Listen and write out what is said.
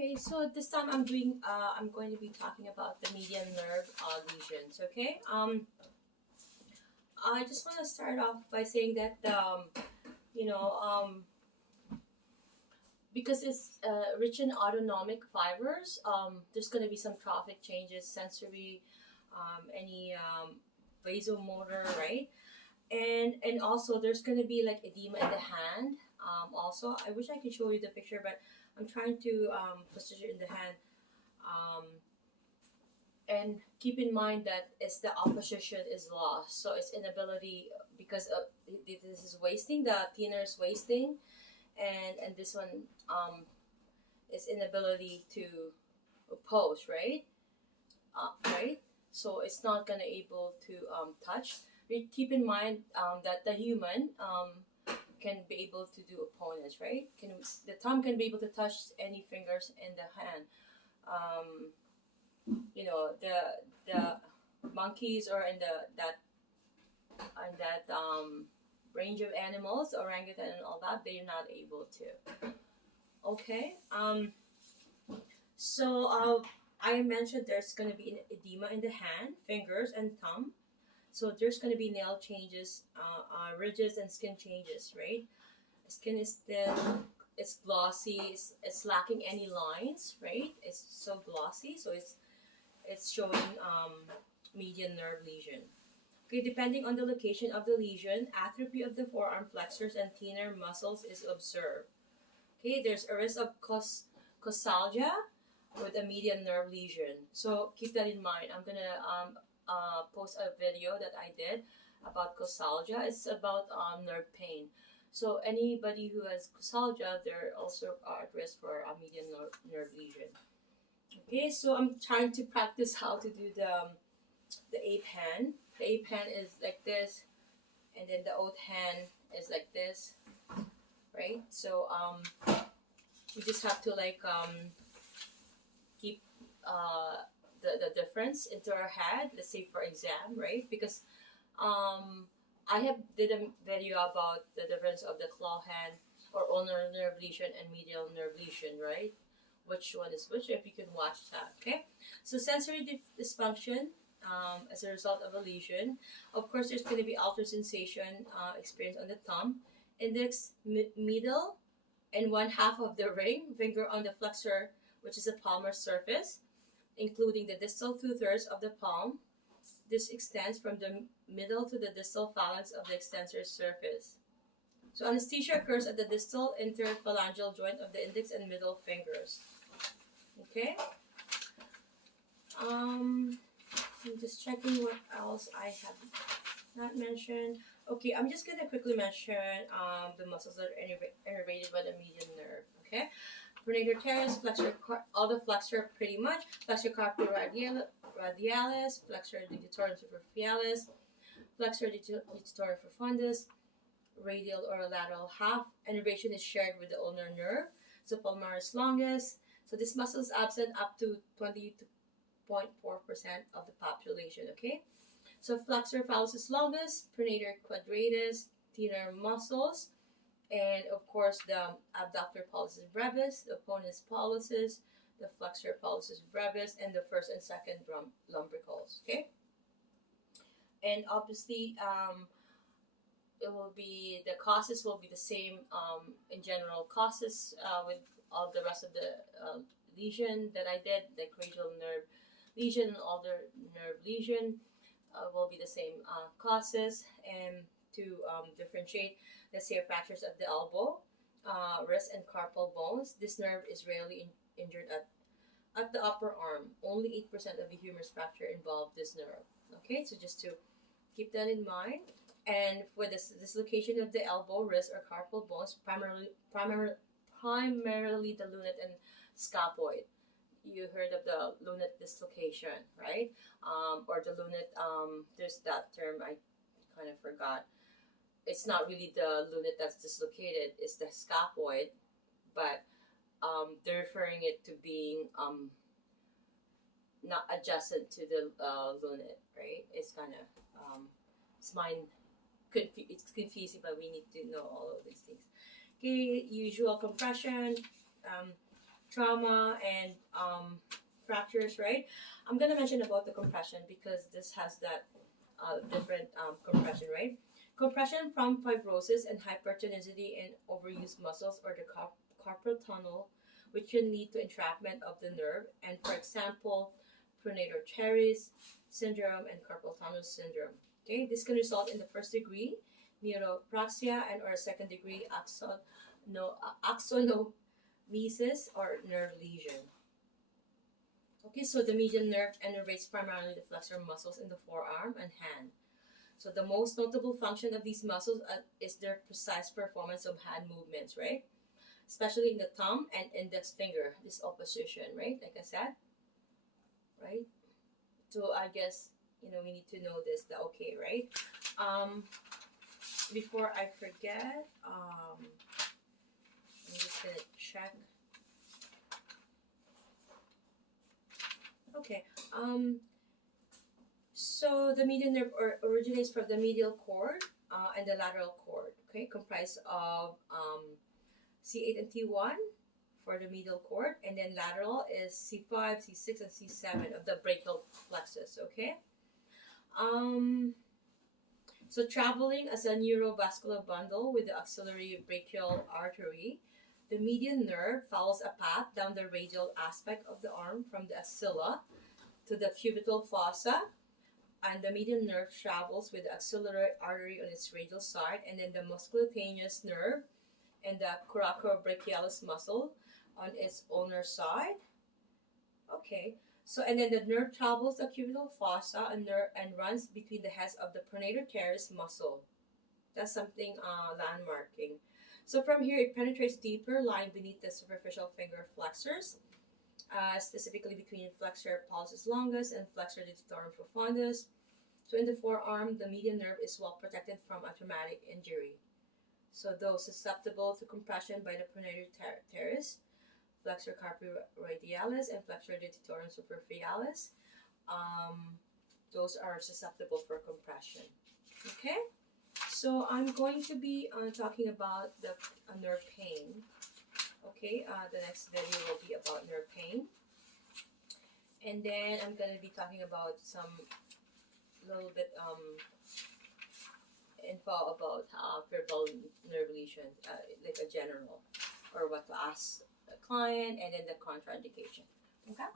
Okay, so this time I'm going to be talking about the median nerve lesions. Okay, I just want to start off by saying that you know because it's rich in autonomic fibers, there's going to be some trophic changes, sensory, any vasomotor, right? And also there's going to be like edema in the hand. Also, I wish I could show you the picture, but I'm trying to position it in the hand. Um, and keep in mind that it's the opposition is lost, so it's inability because this is wasting, the thinner is wasting, and this one is inability to oppose, right? Right, so it's not gonna able to touch. We keep in mind that the human can be able to do opponents, right? Can the thumb can be able to touch any fingers in the hand. The monkeys or in that range of animals, orangutan and all that, they're not able to. Okay. So I mentioned there's going to be an edema in the hand, fingers, and thumb. So there's going to be nail changes, ridges, and skin changes, right? Skin is thin, it's glossy, it's lacking any lines, right? It's so glossy, so it's showing median nerve lesion. Okay, depending on the location of the lesion, atrophy of the forearm flexors and thinner muscles is observed. Okay, there's a risk of cosalgia with a median nerve lesion. So keep that in mind. I'm gonna post a video that I did about cosalgia. It's about nerve pain. So anybody who has cosalgia, they're also at risk for a median nerve lesion. Okay, so I'm trying to practice how to do the ape hand. The ape hand is like this, and then the oat hand is like this, right? So we just have to like keep the difference into our head. Let's say for exam, right? Because I have did a video about the difference of the claw hand or ulnar nerve lesion and medial nerve lesion, right? Which one is which? If you can watch that, okay? So sensory dysfunction as a result of a lesion. Of course, there's going to be altered sensation experienced on the thumb, index, middle, and one half of the ring finger on the flexor, which is the palmar surface, including the distal two-thirds of the palm. This extends from the middle to the distal phalanx of the extensor surface. So anesthesia occurs at the distal interphalangeal joint of the index and middle fingers. Okay. I'm just checking what else I have not mentioned. Okay, I'm just gonna quickly mention the muscles that are innervated by the median nerve. Okay, pronator teres, flexor, all the flexor pretty much, flexor carpi radialis, flexor digitorum superficialis, flexor digitorum profundus, radial or lateral half. Innervation is shared with the ulnar nerve, so palmaris longus. So this muscle is absent up to 20.4% of the population. Okay, so flexor phallusis longus, pronator quadratus, thinner muscles, and of course the abductor pollicis brevis, the opponens pollicis, the flexor pollicis brevis, and the first and second lumbricals. Okay, and obviously it will be the causes will be the same in general causes with all the rest of the lesion that I did, the cranial nerve lesion, ulnar nerve lesion will be the same causes. And to differentiate, let's say fractures of the elbow, wrist, and carpal bones, this nerve is rarely injured at the upper arm. Only 8% of the humerus fracture involve this nerve. Okay, so just to keep that in mind. And for this dislocation of the elbow, wrist, or carpal bones, primarily the lunate and scaphoid. You heard of the lunate dislocation, right? Or the lunate, there's that term I kind of forgot. It's not really the lunate that's dislocated, it's the scaphoid, but they're referring it to being not adjacent to the lunate, right? It's kind of, it's mind it's confusing, but we need to know all of these things. Okay, usual compression. trauma and fractures, right? I'm gonna mention about the compression because this has that different compression, right? Compression from fibrosis and hypertonicity in overused muscles or the carpal tunnel, which can lead to entrapment of the nerve, and for example, pronator teres syndrome and carpal tunnel syndrome. Okay, this can result in the first degree neuropraxia and or second degree axonomesis or nerve lesion. Okay, so the median nerve innervates primarily the flexor muscles in the forearm and hand. So the most notable function of these muscles is their precise performance of hand movements, right? Especially in the thumb and index finger, this opposition, right? Like I said, right? So I guess, we need to know this, okay, right? Before I forget, I'm just gonna check. Okay. So the median nerve originates from the medial cord and the lateral cord. Okay, comprised of C8 and T1 for the medial cord, and then lateral is C5, C6, and C7 of the brachial plexus. Okay. So traveling as a neurovascular bundle with the axillary brachial artery, the median nerve follows a path down the radial aspect of the arm from the axilla to the cubital fossa, and the median nerve travels with the axillary artery on its radial side, and then the musculocutaneous nerve and the coracobrachialis muscle on its ulnar side. Okay, so and then the nerve travels the cubital fossa and runs between the heads of the pronator teres muscle. That's something landmarking. So from here, it penetrates deeper, lying beneath the superficial finger flexors, specifically between flexor pollicis longus and flexor digitorum profundus. So in the forearm, the median nerve is well protected from a traumatic injury. So those susceptible to compression by the pronator teres, flexor carpi radialis and flexor digitorum superficialis, those are susceptible for compression. Okay, so I'm going to be talking about the nerve pain. Okay, the next video will be about nerve pain, and then I'm going to be talking about some little bit info about peripheral nerve lesions, like a general, or what to ask a client, and then the contraindication. Okay.